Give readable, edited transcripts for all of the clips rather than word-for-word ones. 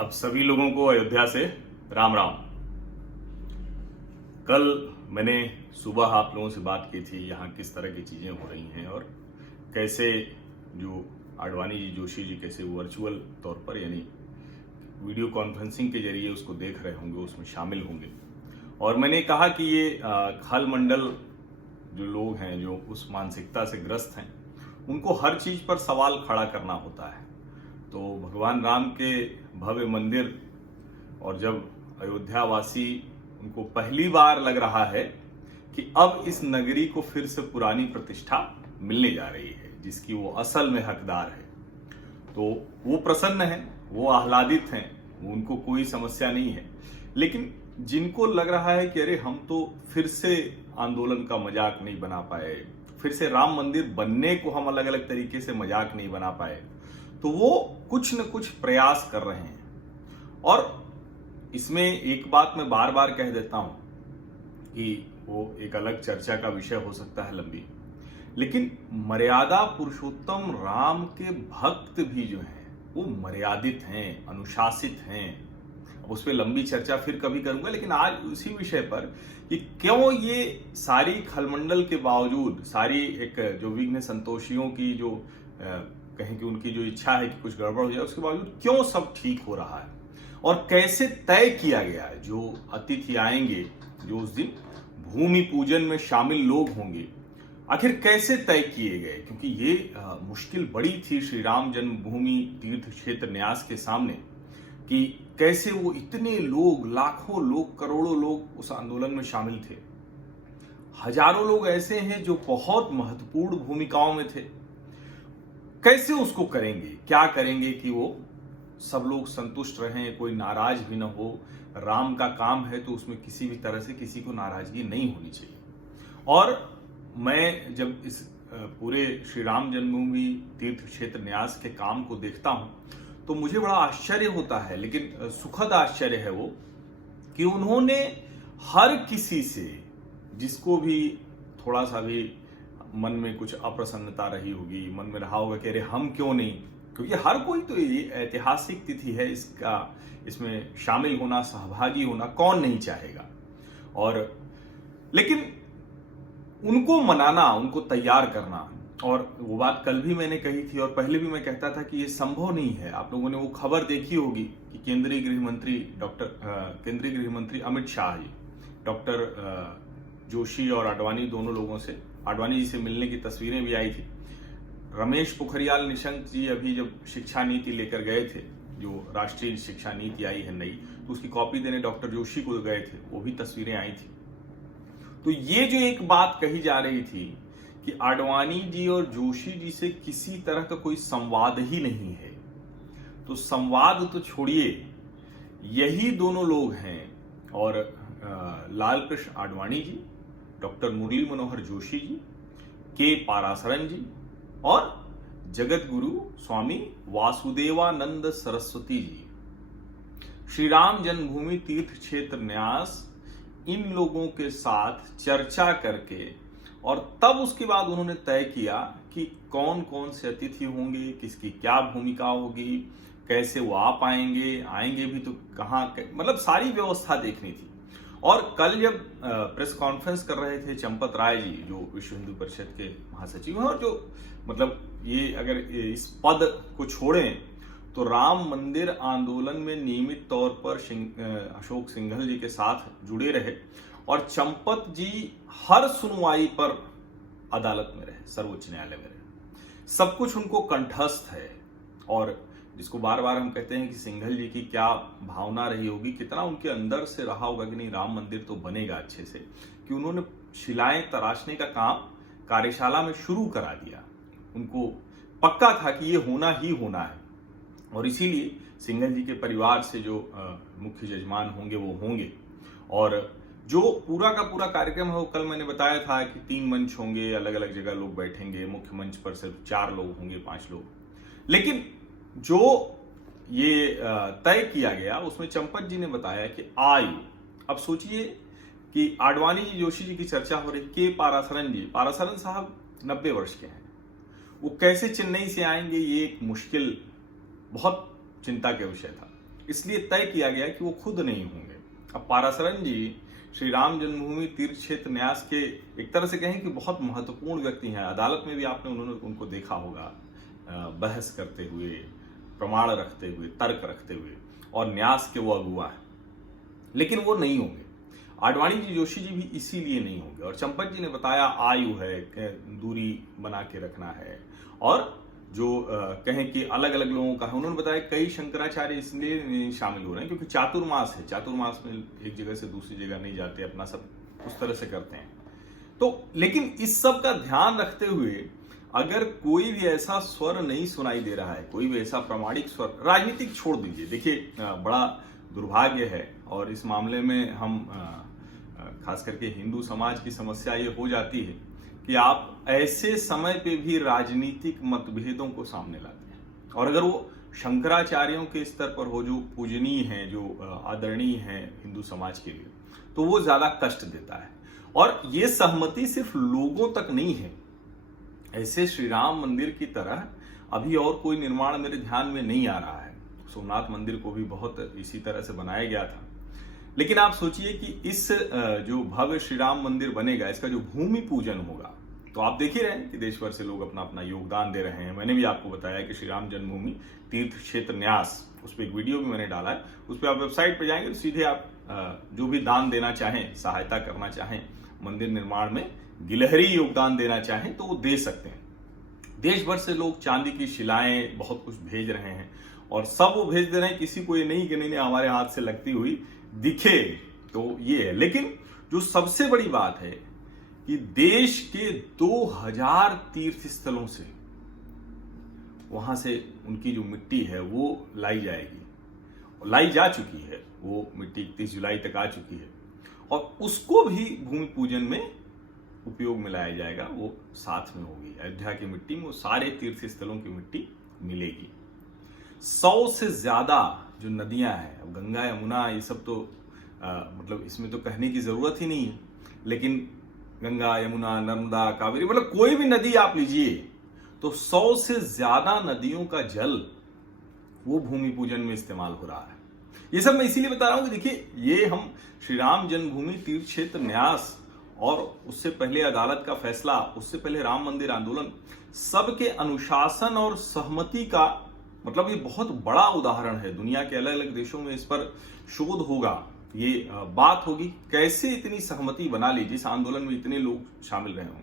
अब सभी लोगों को अयोध्या से राम राम। कल मैंने सुबह आप लोगों से बात की थी यहाँ किस तरह की चीजें हो रही हैं और कैसे जो आडवाणी जी जोशी जी कैसे वर्चुअल तौर पर यानी वीडियो कॉन्फ्रेंसिंग के जरिए उसको देख रहे होंगे, उसमें शामिल होंगे। और मैंने कहा कि ये खल मंडल जो लोग हैं जो उस मानसिकता से ग्रस्त हैं उनको हर चीज पर सवाल खड़ा करना होता है। तो भगवान राम के भव्य मंदिर और जब अयोध्यावासी उनको पहली बार लग रहा है कि अब इस नगरी को फिर से पुरानी प्रतिष्ठा मिलने जा रही है जिसकी वो असल में हकदार है, तो वो प्रसन्न हैं, वो आह्लादित हैं, उनको कोई समस्या नहीं है। लेकिन जिनको लग रहा है कि अरे हम तो फिर से आंदोलन का मजाक नहीं बना पाए, फिर से राम मंदिर बनने को हम अलग अलग तरीके से मजाक नहीं बना पाए, तो वो कुछ न कुछ प्रयास कर रहे हैं। और इसमें एक बात मैं बार बार कह देता हूं कि वो एक अलग चर्चा का विषय हो सकता है लंबी, लेकिन मर्यादा पुरुषोत्तम राम के भक्त भी जो हैं वो मर्यादित हैं, अनुशासित हैं। उस पर लंबी चर्चा फिर कभी करूंगा, लेकिन आज उसी विषय पर कि क्यों ये सारी खलमंडल के बावजूद, सारी एक जो विघ्न संतोषियों की जो कहें कि उनकी जो इच्छा है कि कुछ गड़बड़ हो जाए, उसके बावजूद क्यों सब ठीक हो रहा है और कैसे तय किया गया है जो अतिथि आएंगे, जो उस दिन भूमि पूजन में शामिल लोग होंगे, आखिर कैसे तय किए गए। क्योंकि ये मुश्किल बड़ी थी श्री राम जन्मभूमि तीर्थ क्षेत्र न्यास के सामने कि कैसे वो इतने लोग, लाखों लोग, करोड़ों लोग उस आंदोलन में शामिल थे। हजारों लोग ऐसे हैं जो बहुत महत्वपूर्ण भूमिकाओं में थे। कैसे उसको करेंगे, क्या करेंगे कि वो सब लोग संतुष्ट रहें, कोई नाराज भी ना हो। राम का काम है तो उसमें किसी भी तरह से किसी को नाराजगी नहीं होनी चाहिए। और मैं जब इस पूरे श्री राम जन्मभूमि तीर्थ क्षेत्र न्यास के काम को देखता हूं तो मुझे बड़ा आश्चर्य होता है, लेकिन सुखद आश्चर्य है वो कि उन्होंने हर किसी से, जिसको भी थोड़ा सा भी मन में कुछ अप्रसन्नता रही होगी, मन में रहा होगा कि अरे हम क्यों नहीं, क्योंकि हर कोई तो ये ऐतिहासिक तिथि है, इसमें शामिल होना, सहभागी होना कौन नहीं चाहेगा। और लेकिन उनको मनाना, उनको तैयार करना, और वो बात कल भी मैंने कही थी और पहले भी मैं कहता था कि ये संभव नहीं है। आप लोगों ने वो खबर देखी होगी कि केंद्रीय गृह मंत्री अमित शाह जी डॉक्टर जोशी और आडवाणी दोनों लोगों से, आडवाणी जी से मिलने की तस्वीरें भी आई थी। रमेश पोखरियाल निशंक जी अभी जब शिक्षा नीति लेकर गए थे, जो राष्ट्रीय शिक्षा नीति आई है नई, तो उसकी कॉपी देने डॉक्टर जोशी को गए थे, वो भी तस्वीरें आई थी। तो ये जो एक बात कही जा रही थी कि आडवाणी जी और जोशी जी से किसी तरह का कोई संवाद ही नहीं है, तो संवाद तो छोड़िए, यही दोनों लोग हैं। और लाल कृष्ण आडवाणी जी, डॉक्टर मुरली मनोहर जोशी जी, के पारासरन जी और जगत गुरु स्वामी वासुदेवानंद सरस्वती जी, श्री राम जन्मभूमि तीर्थ क्षेत्र न्यास, इन लोगों के साथ चर्चा करके और तब उसके बाद उन्होंने तय किया कि कौन कौन से अतिथि होंगे, किसकी क्या भूमिका होगी, कैसे वो आ पाएंगे, आएंगे भी तो कहाँ, मतलब सारी व्यवस्था देखनी थी। और कल जब प्रेस कॉन्फ्रेंस कर रहे थे चंपत राय जी, जो विश्व हिंदू परिषद के महासचिव हैं, और जो मतलब ये अगर इस पद को छोड़ें तो राम मंदिर आंदोलन में नियमित तौर पर अशोक सिंघल जी के साथ जुड़े रहे और चंपत जी हर सुनवाई पर अदालत में रहे, सर्वोच्च न्यायालय में रहे, सब कुछ उनको कंठस्थ है। और जिसको बार बार हम कहते हैं कि सिंघल जी की क्या भावना रही होगी, कितना उनके अंदर से रहा होगा कि नहीं राम मंदिर तो बनेगा अच्छे से, कि उन्होंने शिलाएं तराशने का काम कार्यशाला में शुरू करा दिया। उनको पक्का था कि ये होना ही होना है, और इसीलिए सिंघल जी के परिवार से जो मुख्य जजमान होंगे वो होंगे। और जो पूरा का पूरा कार्यक्रम है वो कल मैंने बताया था कि 3 मंच होंगे, अलग अलग जगह लोग बैठेंगे, मुख्य मंच पर सिर्फ 4 लोग होंगे, 5 लोग। लेकिन जो ये तय किया गया उसमें चंपत जी ने बताया कि आयु, अब सोचिए कि आडवाणी जी जोशी जी की चर्चा हो रही, के पारासरन जी, पारासरन साहब 90 वर्ष के हैं, वो कैसे चेन्नई से आएंगे, ये एक मुश्किल, बहुत चिंता का विषय था। इसलिए तय किया गया कि वो खुद नहीं होंगे। अब पारासरन जी श्री राम जन्मभूमि तीर्थ क्षेत्र न्यास के एक तरह से कहें कि बहुत महत्वपूर्ण व्यक्ति हैं। अदालत में भी आपने उनको देखा होगा बहस करते हुए, प्रमाण रखते हुए, तर्क रखते हुए, और न्यास के वो अगुवा हैं, लेकिन वो नहीं होंगे। आडवाणी जी, जोशी जी भी इसीलिए नहीं होंगे। और चंपक जी ने बताया आयु है, दूरी बना के रखना है, और जो कहें कि अलग अलग लोगों का है। उन्होंने बताया कई शंकराचार्य इसलिए नहीं शामिल हो रहे हैं क्योंकि चातुर्मास है, चातुर्मास में एक जगह से दूसरी जगह नहीं जाते, अपना सब उस तरह से करते हैं। तो लेकिन इस सब का ध्यान रखते हुए अगर कोई भी ऐसा स्वर नहीं सुनाई दे रहा है, कोई भी ऐसा प्रामाणिक स्वर, राजनीतिक छोड़ दीजिए, देखिए बड़ा दुर्भाग्य है, और इस मामले में हम खास करके हिंदू समाज की समस्या ये हो जाती है कि आप ऐसे समय पे भी राजनीतिक मतभेदों को सामने लाते हैं। और अगर वो शंकराचार्यों के स्तर पर हो, जो पूजनीय हैं, जो आदरणीय हैं हिंदू समाज के लिए, तो वो ज्यादा कष्ट देता है। और ये सहमति सिर्फ लोगों तक नहीं है। ऐसे श्री राम मंदिर की तरह अभी और कोई निर्माण मेरे ध्यान में नहीं आ रहा है। सोमनाथ मंदिर को भी बहुत इसी तरह से बनाया गया था। लेकिन आप सोचिए कि इस जो भव्य श्री राम मंदिर बनेगा, इसका जो भूमि पूजन होगा, तो आप देख ही रहे हैं कि देश भर से लोग अपना अपना योगदान दे रहे हैं। मैंने भी आपको बताया कि श्री राम जन्मभूमि तीर्थ क्षेत्र न्यास, उस पर एक वीडियो भी मैंने डाला है। उस पर आप वेबसाइट पर जाएंगे तो सीधे आप जो भी दान देना चाहें, सहायता करना चाहें, मंदिर निर्माण में गिलहरी योगदान देना चाहें, तो वो दे सकते हैं। देश भर से लोग चांदी की शिलाएं बहुत कुछ भेज रहे हैं, और सब वो भेज दे रहे हैं, किसी को ये नहीं कि नहीं हमारे हाथ से लगती हुई दिखे, तो ये है। लेकिन जो सबसे बड़ी बात है कि देश के 2000 तीर्थ स्थलों से वहां से उनकी जो मिट्टी है वो लाई जाएगी, लाई जा चुकी है। वो मिट्टी 31 जुलाई तक आ चुकी है, और उसको भी भूमि पूजन में उपयोग में लाया जाएगा। वो साथ में होगी अयोध्या की मिट्टी में, वो सारे तीर्थ स्थलों की मिट्टी मिलेगी। 100 से ज्यादा जो नदियां हैं, अब गंगा यमुना ये सब तो मतलब इसमें तो कहने की जरूरत ही नहीं है, लेकिन गंगा यमुना नर्मदा कावेरी, मतलब कोई भी नदी आप लीजिए, तो 100 से ज्यादा नदियों का जल वो भूमि पूजन में इस्तेमाल हो रहा है। ये सब मैं इसीलिए बता रहा हूं कि देखिए, ये हम श्री राम जन्मभूमि तीर्थ क्षेत्र न्यास, और उससे पहले अदालत का फैसला, उससे पहले राम मंदिर आंदोलन, सबके अनुशासन और सहमति का मतलब ये बहुत बड़ा उदाहरण है। दुनिया के अलग अलग देशों में इस पर शोध होगा, ये बात होगी कैसे इतनी सहमति बना ली जिस आंदोलन में इतने लोग शामिल रहे हों।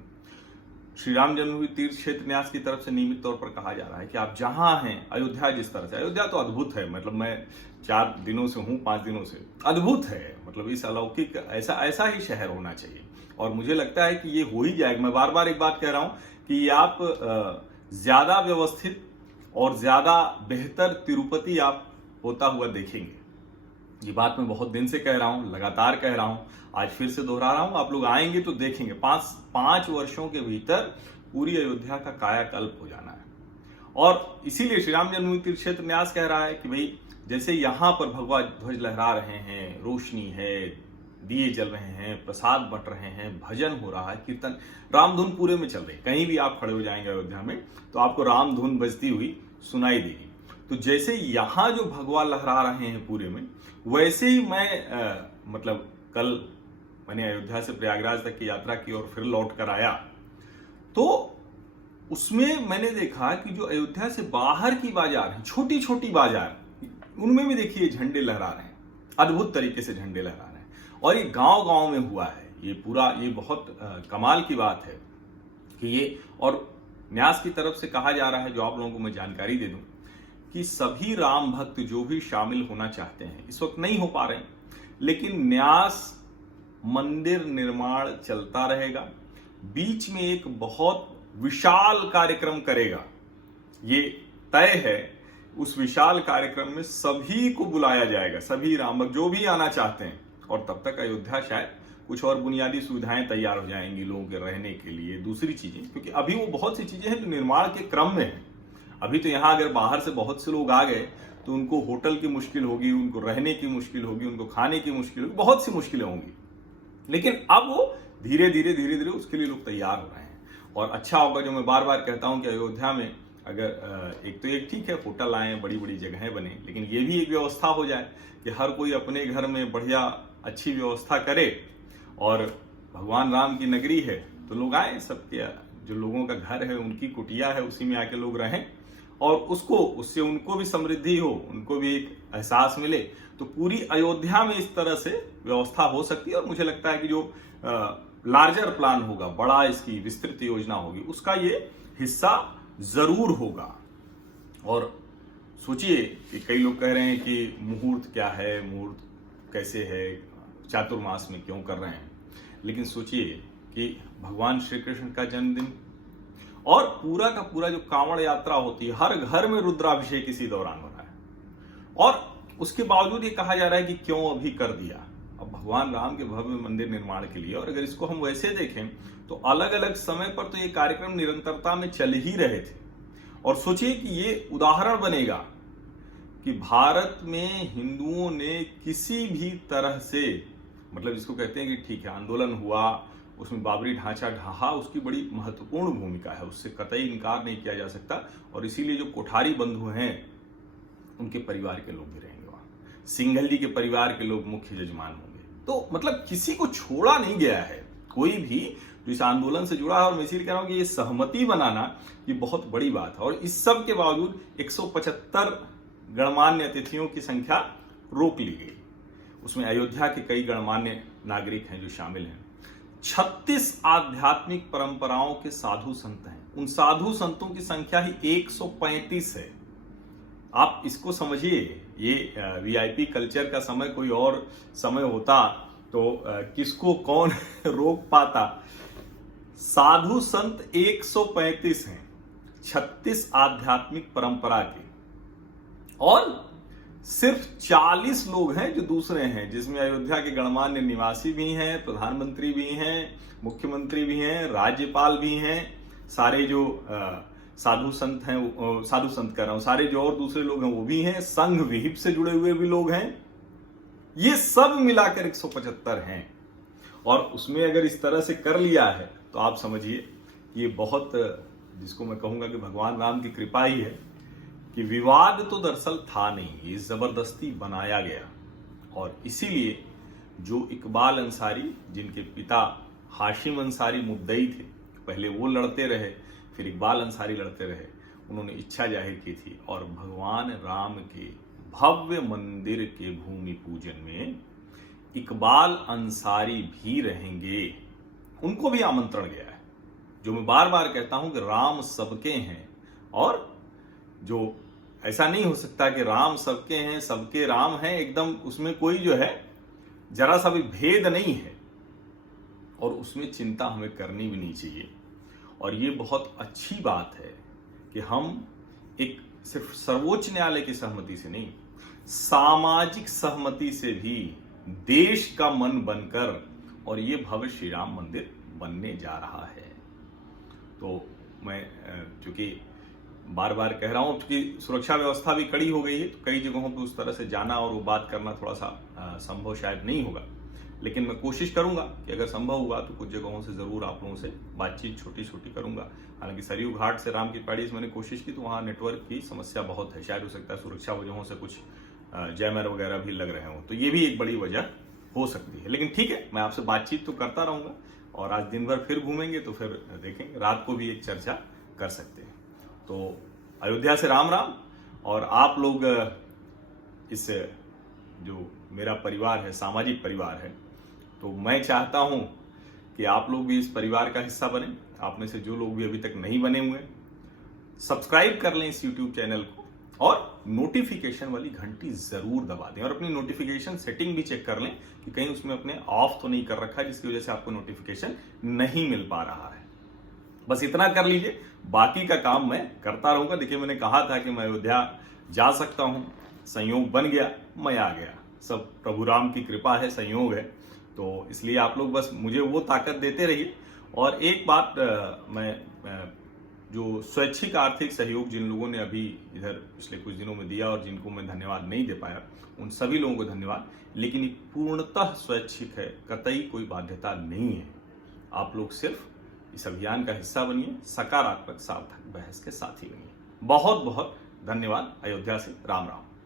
श्री राम जन्मभूमि तीर्थ क्षेत्र न्यास की तरफ से नियमित तौर पर कहा जा रहा है कि आप जहां हैं, अयोध्या जिस तरह से, अयोध्या तो अद्भुत है, मतलब मैं 4 दिनों से हूं, 5 दिनों से, अद्भुत है, मतलब इस अलौकिक ऐसा ही शहर होना चाहिए। और मुझे लगता है कि ये हो ही जाएगा। मैं बार बार एक बात कह रहा हूं कि आप ज्यादा व्यवस्थित और ज्यादा बेहतर तिरुपति आप होता हुआ देखेंगे। ये बात मैं बहुत दिन से कह रहा हूं, लगातार कह रहा हूं, आज फिर से दोहरा रहा हूं। आप लोग आएंगे तो देखेंगे 5 वर्षों के भीतर पूरी अयोध्या का कायाकल्प हो जाना है। और इसीलिए श्री राम जन्मभूमि तीर्थ क्षेत्र न्यास कह रहा है कि भाई जैसे यहां पर भगवा ध्वज लहरा रहे हैं, रोशनी है, दिए जल रहे हैं, प्रसाद बंट रहे हैं, भजन हो रहा है, कीर्तन, रामधुन पूरे में चल रही है। कहीं भी आप खड़े हो जाएंगे अयोध्या में तो आपको रामधुन बजती हुई सुनाई देगी। तो जैसे यहां जो भगवा लहरा रहे हैं पूरे में, वैसे ही मैं मतलब कल मैंने अयोध्या से प्रयागराज तक की यात्रा की और फिर लौट कर आया, तो उसमें मैंने देखा कि जो अयोध्या से बाहर की बाजार है, छोटी छोटी बाजार, उनमें भी देखिए झंडे लहरा रहे हैं, अद्भुत तरीके से झंडे लहरा रहे हैं। और ये गांव गांव में हुआ है, ये पूरा, ये बहुत कमाल की बात है कि ये, और न्यास की तरफ से कहा जा रहा है, जो आप लोगों को मैं जानकारी दे दूं, कि सभी राम भक्त जो भी शामिल होना चाहते हैं, इस वक्त नहीं हो पा रहे हैं, लेकिन न्यास मंदिर निर्माण चलता रहेगा, बीच में एक बहुत विशाल कार्यक्रम करेगा, ये तय है। उस विशाल कार्यक्रम में सभी को बुलाया जाएगा, सभी राम भक्त जो भी आना चाहते हैं, और तब तक अयोध्या शायद कुछ और बुनियादी सुविधाएं तैयार हो जाएंगी लोगों के रहने के लिए, दूसरी चीजें, क्योंकि अभी वो बहुत सी चीजें हैं जो निर्माण के क्रम में है। अभी तो यहाँ अगर बाहर से बहुत से लोग आ गए तो उनको होटल की मुश्किल होगी, उनको रहने की मुश्किल होगी, उनको खाने की मुश्किल होगी, बहुत सी मुश्किलें होंगी। लेकिन अब वो धीरे धीरे उसके लिए लोग तैयार हो रहे हैं। और अच्छा होगा, जो मैं बार बार कहता हूं कि अयोध्या में अगर एक तो एक ठीक है होटल आए, बड़ी बड़ी जगहें बने, लेकिन ये भी एक व्यवस्था हो जाए कि हर कोई अपने घर में बढ़िया अच्छी व्यवस्था करे। और भगवान राम की नगरी है तो लोग आए, सबके जो लोगों का घर है उनकी कुटिया है उसी में आके लोग रहें, और उससे उनको भी समृद्धि हो, उनको भी एक एहसास मिले। तो पूरी अयोध्या में इस तरह से व्यवस्था हो सकती है। और मुझे लगता है कि जो लार्जर प्लान होगा, बड़ा इसकी विस्तृत योजना होगी, उसका ये हिस्सा जरूर होगा। और सोचिए कि कई लोग कह रहे हैं कि मुहूर्त क्या है, मुहूर्त कैसे है, चातुर्मास में क्यों कर रहे हैं, लेकिन सोचिए कि भगवान श्री कृष्ण का जन्मदिन और पूरा का पूरा जो कांवड़ यात्रा होती है, हर घर में रुद्राभिषेक इसी दौरान हो रहा है, और उसके बावजूद ये कहा जा रहा है कि क्यों अभी कर दिया। अब भगवान राम के भव्य मंदिर निर्माण के लिए, और अगर इसको हम वैसे देखें तो अलग अलग समय पर तो ये कार्यक्रम निरंतरता में चल ही रहे थे। और सोचिए कि ये उदाहरण बनेगा कि भारत में हिंदुओं ने किसी भी तरह से, मतलब जिसको कहते हैं कि ठीक है आंदोलन हुआ, उसमें बाबरी ढांचा ढहा, उसकी बड़ी महत्वपूर्ण भूमिका है, उससे कतई इनकार नहीं किया जा सकता। और इसीलिए जो कोठारी बंधु हैं उनके परिवार के लोग भी रहेंगे वहां, सिंघल जी के परिवार के लोग मुख्य जजमान होंगे। तो मतलब किसी को छोड़ा नहीं गया है, कोई भी जो इस आंदोलन से जुड़ा है। और मैं इसीलिए कह रहा हूं कि ये सहमति बनाना ये बहुत बड़ी बात है। और इस सब के बावजूद 175 गणमान्य अतिथियों की संख्या रोक ली गई। उसमें अयोध्या के कई गणमान्य नागरिक हैं जो शामिल हैं। 36 आध्यात्मिक परंपराओं के साधु संत हैं। उन साधु संतों की संख्या ही 135 है। आप इसको समझिए, ये वीआईपी कल्चर का समय कोई और समय होता तो किसको कौन रोक पाता। साधु संत 135 हैं, 36 आध्यात्मिक परंपरा के, और सिर्फ 40 लोग हैं जो दूसरे हैं, जिसमें अयोध्या के गणमान्य निवासी भी हैं, प्रधानमंत्री भी हैं, मुख्यमंत्री भी हैं, राज्यपाल भी हैं, सारे जो साधु संत हैं, साधु संत कह रहा हूं, सारे जो और दूसरे लोग हैं वो भी हैं, संघ विहिप से जुड़े हुए भी लोग हैं। ये सब मिलाकर 175 हैं। और उसमें अगर इस तरह से कर लिया है तो आप समझिए ये बहुत, जिसको मैं कहूंगा कि भगवान राम की कृपा ही है कि विवाद तो दरअसल था नहीं, ये जबरदस्ती बनाया गया। और इसीलिए जो इकबाल अंसारी, जिनके पिता हाशिम अंसारी मुद्दई थे, पहले वो लड़ते रहे, फिर इकबाल अंसारी लड़ते रहे, उन्होंने इच्छा जाहिर की थी और भगवान राम के भव्य मंदिर के भूमि पूजन में इकबाल अंसारी भी रहेंगे, उनको भी आमंत्रण गया है। जो मैं बार बार कहता हूं कि राम सबके हैं, और जो ऐसा नहीं हो सकता कि राम सबके हैं, सबके राम हैं, एकदम उसमें कोई जो है जरा सा भी भेद नहीं है, और उसमें चिंता हमें करनी भी नहीं चाहिए। और ये बहुत अच्छी बात है कि हम एक सिर्फ सर्वोच्च न्यायालय की सहमति से नहीं, सामाजिक सहमति से भी देश का मन बनकर, और ये भव्य श्री राम मंदिर बनने जा रहा है। तो मैं चूंकि बार बार कह रहा हूं, क्योंकि सुरक्षा व्यवस्था भी कड़ी हो गई है, तो कई जगहों पर उस तरह से जाना और वो बात करना थोड़ा सा संभव शायद नहीं होगा, लेकिन मैं कोशिश करूंगा कि अगर संभव हुआ तो कुछ जगहों से जरूर आप लोगों से बातचीत छोटी छोटी करूंगा। हालांकि सरयू घाट से राम की पैड़ी से मैंने कोशिश की तो वहां नेटवर्क की समस्या बहुत है, शायद हो सकता है सुरक्षा वजहों से कुछ जैमर वगैरह भी लग रहे हों, तो ये भी एक बड़ी वजह हो सकती है। लेकिन ठीक है, मैं आपसे बातचीत तो करता रहूंगा, और आज दिन भर फिर घूमेंगे तो फिर देखेंगे, रात को भी एक चर्चा कर सकते हैं। तो अयोध्या से राम राम। और आप लोग इस जो मेरा परिवार है, सामाजिक परिवार है, तो मैं चाहता हूं कि आप लोग भी इस परिवार का हिस्सा बने। आप में से जो लोग भी अभी तक नहीं बने हुए, सब्सक्राइब कर लें इस YouTube चैनल को, और नोटिफिकेशन वाली घंटी जरूर दबा दें, और अपनी नोटिफिकेशन सेटिंग भी चेक कर लें कि कहीं उसमें अपने ऑफ तो नहीं कर रखा है, जिसकी वजह से आपको नोटिफिकेशन नहीं मिल पा रहा है। बस इतना कर लीजिए, बाकी का काम मैं करता रहूंगा। देखिए, मैंने कहा था कि मैं अयोध्या जा सकता हूं, संयोग बन गया, मैं आ गया। सब प्रभु राम की कृपा है, संयोग है, तो इसलिए आप लोग बस मुझे वो ताकत देते रहिए। और एक बात, मैं जो स्वैच्छिक आर्थिक सहयोग जिन लोगों ने अभी इधर पिछले कुछ दिनों में दिया और जिनको मैं धन्यवाद नहीं दे पाया, उन सभी लोगों को धन्यवाद। लेकिन ये पूर्णतः स्वैच्छिक है, कतई कोई बाध्यता नहीं है। आप लोग सिर्फ इस अभियान का हिस्सा बनिए, सकारात्मक सार्थक बहस के साथी बनिए। बहुत बहुत धन्यवाद। अयोध्या से राम राम।